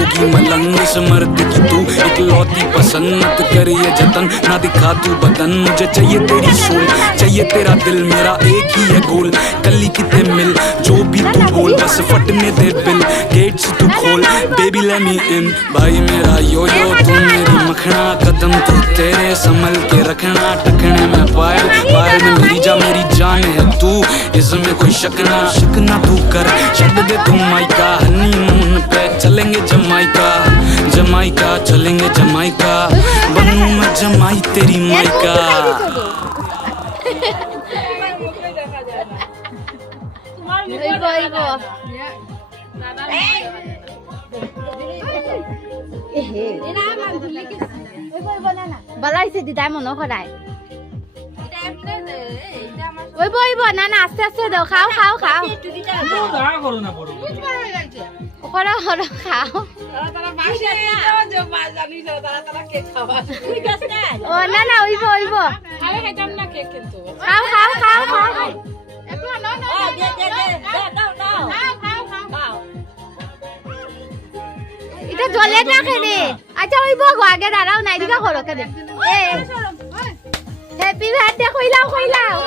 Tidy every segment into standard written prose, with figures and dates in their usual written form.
होगी मलंग इस मर्द की तू इकलौती पसंद मत कर ये जतन ना दिखा तू बदन मुझे चाहिए तेरी सोल चाहिए तेरा दिल मेरा एक ही है गोल कली किते मिल जो भी तू बोल बस फटने दे बिल गेट्स तू खोल बेबी लेट मी इन भाई मेरा यो यो तू मेरी मखना कदम तू तेरे संभल के रखना टखने में पायल पायल में मेरी जान है तू इसमें कोई शक ना तू कर छड़ दे तू माइका हनीमून पे चलेंगे जमाइका चलेंगे जमाइका बनूं मैं जमाई तेरी माइका বলাইছে দিদাই মনো খদাই ওইব ওইব না না আস্তে আস্তে দাও খাও খাও খাও খরা খরা খাও ও না না ওইব ওইব খাও খাও খাও খাও এটা জলে না খেলে আচ্ছা ওইব গো আগে দাঁড়াও না এদিকে করো কেন হ্যাপি বার্থডে কইলাও কইলাও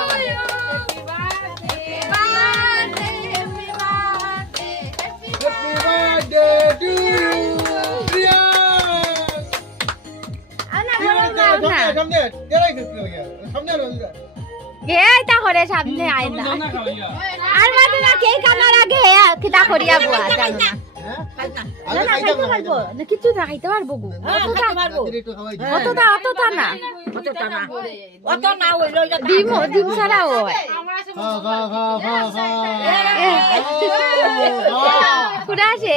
এটা করে সামনে আয় না আর মাঝে না কে কানার আগে কিটা করিয়া বুয়া জানো না না না খাইতে পারবো না কিছু না খাইতে পারবো গো অতটা না ডিম ছাড়া হয় পুরা সে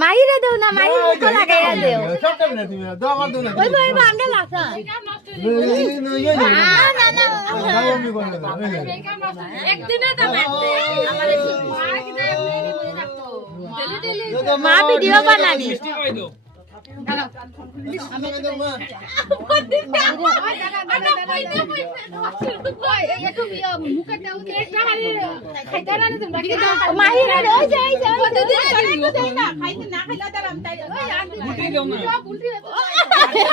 মাইরে দেও না মাইরে মুখ লাগাইয়া দেও ওই ভাই আমরা লাগা না না একদিনে তো বার্থডে আমারে মার কি দেয় এমনি মনে রাখতো ডেলি মা ভিডিও বানাবি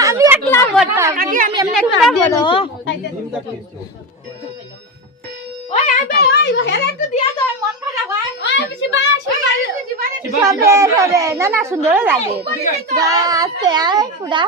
আমি একলা বলতাম আমি এমনি একলা বলো ওই আইবে ওই হেরে একটু দিয়া দাও মন খারাপ হয় ওই শিবা সবে না না সুন্দর লাগে বাস পুরা